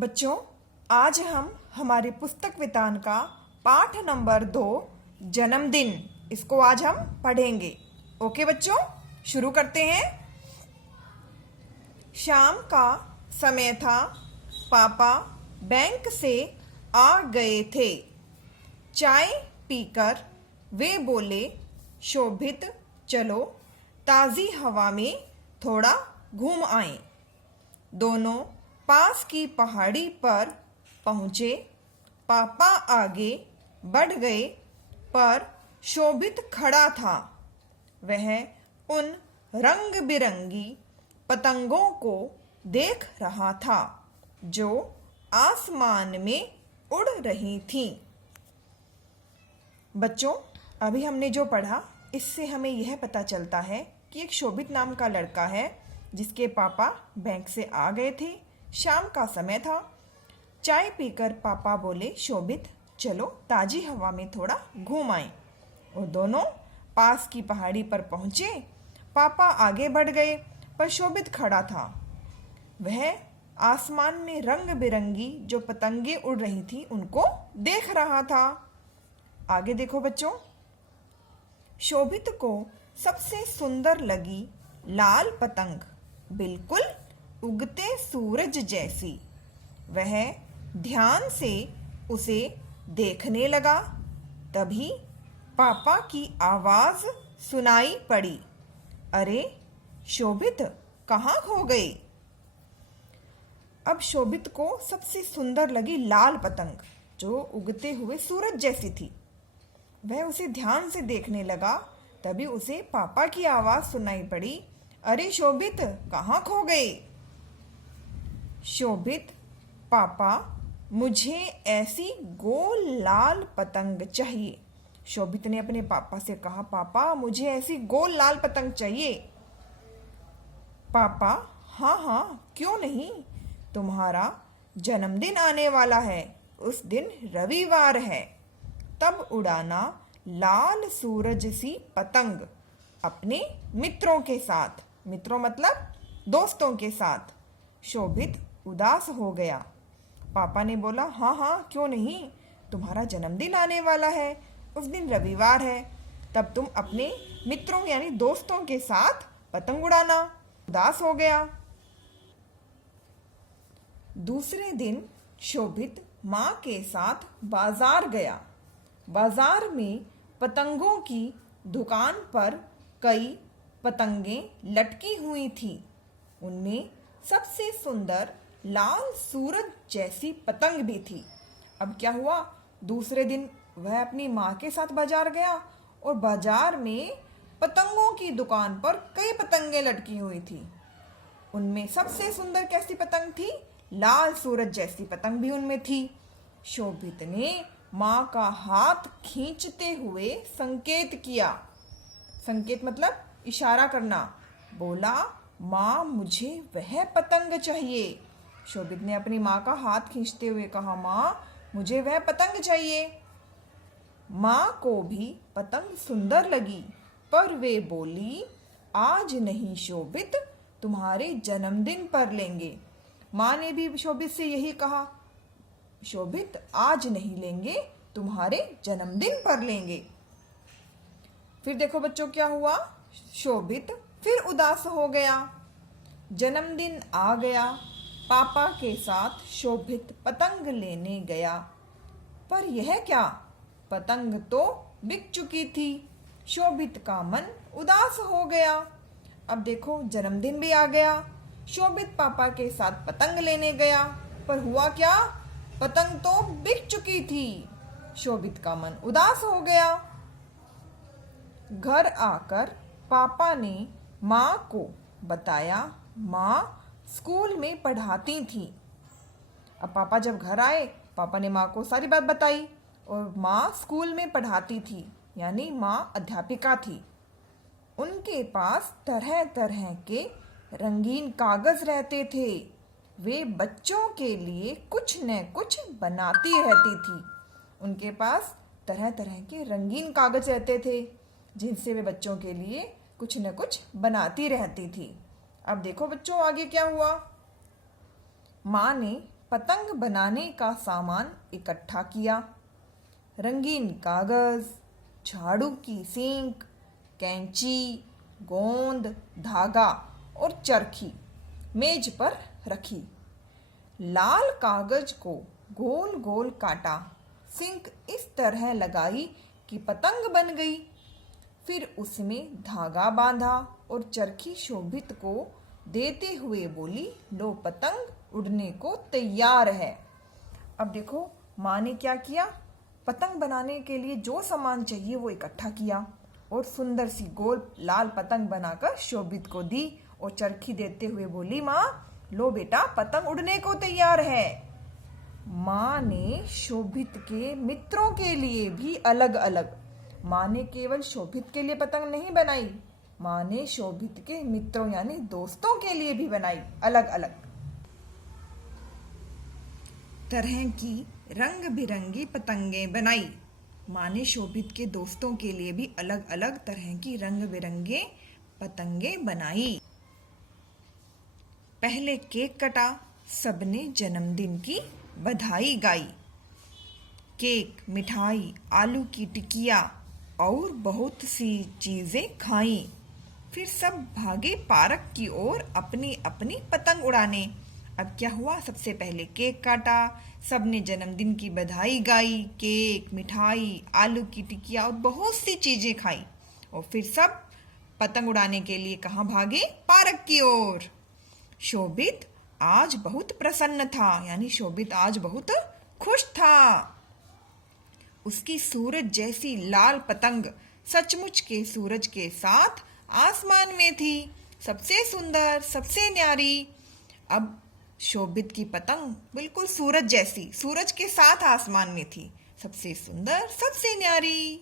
बच्चों, आज हम हमारी पुस्तक वितान का पाठ नंबर 2 जन्मदिन इसको आज हम पढ़ेंगे। ओके बच्चों, शुरू करते हैं। शाम का समय था। पापा बैंक से आ गए थे। चाय पीकर वे बोले, शोभित चलो ताज़ी हवा में थोड़ा घूम आएं। दोनों पास की पहाड़ी पर पहुंचे। पापा आगे बढ़ गए, पर शोभित खड़ा था। वह उन रंग बिरंगी पतंगों को देख रहा था जो आसमान में उड़ रही थीं। बच्चों, अभी हमने जो पढ़ा इससे हमें यह पता चलता है कि एक शोभित नाम का लड़का है जिसके पापा बैंक से आ गए थे। शाम का समय था। चाय पीकर पापा बोले, शोभित चलो ताजी हवा में थोड़ा घूम आएं। और दोनों पास की पहाड़ी पर पहुंचे। पापा आगे बढ़ गए, पर शोभित खड़ा था। वह आसमान में रंग बिरंगी जो पतंगे उड़ रही थी उनको देख रहा था। आगे देखो बच्चों। शोभित को सबसे सुंदर लगी लाल पतंग, बिल्कुल उगते सूरज जैसी। वह ध्यान से उसे देखने लगा। तभी पापा की आवाज सुनाई पड़ी, अरे शोभित कहाँ खो गई? अब शोभित को सबसे सुंदर लगी लाल पतंग जो उगते हुए सूरज जैसी थी। वह उसे ध्यान से देखने लगा। तभी उसे पापा की आवाज सुनाई पड़ी, अरे शोभित कहाँ खो गई? शोभित, पापा मुझे ऐसी गोल लाल पतंग चाहिए। शोभित ने अपने पापा से कहा, पापा मुझे ऐसी गोल लाल पतंग चाहिए। पापा, हाँ हाँ क्यों नहीं, तुम्हारा जन्मदिन आने वाला है, उस दिन रविवार है, तब उड़ाना लाल सूरज सी पतंग अपने मित्रों के साथ। मित्रों मतलब दोस्तों के साथ। शोभित उदास हो गया। पापा ने बोला, हाँ हाँ क्यों नहीं, तुम्हारा जन्मदिन आने वाला है, उस दिन रविवार है, तब तुम अपने मित्रों यानी दोस्तों के साथ पतंग उड़ाना। उदास हो गया। दूसरे दिन शोभित माँ के साथ बाजार गया। बाजार में पतंगों की दुकान पर कई पतंगें लटकी हुई थी। उनमें सबसे सुंदर लाल सूरज जैसी पतंग भी थी। अब क्या हुआ, दूसरे दिन वह अपनी माँ के साथ बाजार गया और बाजार में पतंगों की दुकान पर कई पतंगें लटकी हुई थी। उनमें सबसे सुंदर कैसी पतंग थी? लाल सूरज जैसी पतंग भी उनमें थी। शोभित ने माँ का हाथ खींचते हुए संकेत किया। संकेत मतलब इशारा करना। बोला, माँ मुझे वह पतंग चाहिए। शोभित ने अपनी माँ का हाथ खींचते हुए कहा, माँ मुझे वह पतंग चाहिए। माँ को भी पतंग सुंदर लगी, पर वे बोली, आज नहीं शोभित, तुम्हारे जन्मदिन पर लेंगे। माँ ने भी शोभित से यही कहा, शोभित आज नहीं लेंगे, तुम्हारे जन्मदिन पर लेंगे। फिर देखो बच्चों क्या हुआ, शोभित फिर उदास हो गया। जन्मदिन आ गया। पापा के साथ शोभित पतंग लेने गया, पर यह क्या, पतंग तो बिक चुकी थी। शोभित का मन उदास हो गया। अब देखो जन्मदिन भी आ गया। शोभित पापा के साथ पतंग लेने गया, पर हुआ क्या, पतंग तो बिक चुकी थी। शोभित का मन उदास हो गया। घर आकर पापा ने माँ को बताया। माँ स्कूल में पढ़ाती थी। अब पापा जब घर आए, पापा ने माँ को सारी बात बताई। और माँ स्कूल में पढ़ाती थी यानी माँ अध्यापिका थी। उनके पास तरह तरह के रंगीन कागज रहते थे। वे बच्चों के लिए कुछ न कुछ बनाती रहती थी। उनके पास तरह तरह के रंगीन कागज रहते थे जिनसे वे बच्चों के लिए कुछ न कुछ बनाती रहती थी। अब देखो बच्चों आगे क्या हुआ। माँ ने पतंग बनाने का सामान इकट्ठा किया। रंगीन कागज, झाड़ू की सींक, कैंची, गोंद, धागा और चरखी मेज पर रखी। लाल कागज को गोल गोल काटा, सींक इस तरह लगाई कि पतंग बन गई। फिर उसमें धागा बांधा और चरखी शोभित को देते हुए बोली, लो पतंग उड़ने को तैयार है। अब देखो माँ ने क्या किया, पतंग बनाने के लिए जो सामान चाहिए वो इकट्ठा किया और सुंदर सी गोल लाल पतंग बनाकर शोभित को दी और चरखी देते हुए बोली, माँ लो बेटा पतंग उड़ने को तैयार है। माँ ने शोभित के मित्रों के लिए भी अलग अलग, माँ ने केवल शोभित के लिए पतंग नहीं बनाई, माँ ने शोभित के मित्रों यानी दोस्तों के लिए भी बनाई अलग अलग तरह की रंग बिरंगी पतंगें बनाई। माँ ने शोभित के दोस्तों के लिए भी अलग अलग तरह की रंग बिरंगे पतंगें बनाई। पहले केक कटा, सबने जन्मदिन की बधाई गाई। केक, मिठाई, आलू की टिकिया और बहुत सी चीजें खाई। फिर सब भागे पार्क की ओर अपनी अपनी पतंग उड़ाने। अब क्या हुआ, सबसे पहले केक काटा, सबने जन्मदिन की बधाई गाई, केक, मिठाई, आलू की टिकिया और बहुत सी चीजें खाई और फिर सब पतंग उड़ाने के लिए कहाँ भागे, पार्क की ओर। शोभित आज बहुत प्रसन्न था, यानी शोभित आज बहुत खुश था। उसकी सूरज जैसी लाल पतंग सचमुच के सूरज के साथ आसमान में थी, सबसे सुंदर, सबसे न्यारी। अब शोभित की पतंग बिल्कुल सूरज जैसी, सूरज के साथ आसमान में थी, सबसे सुंदर, सबसे न्यारी।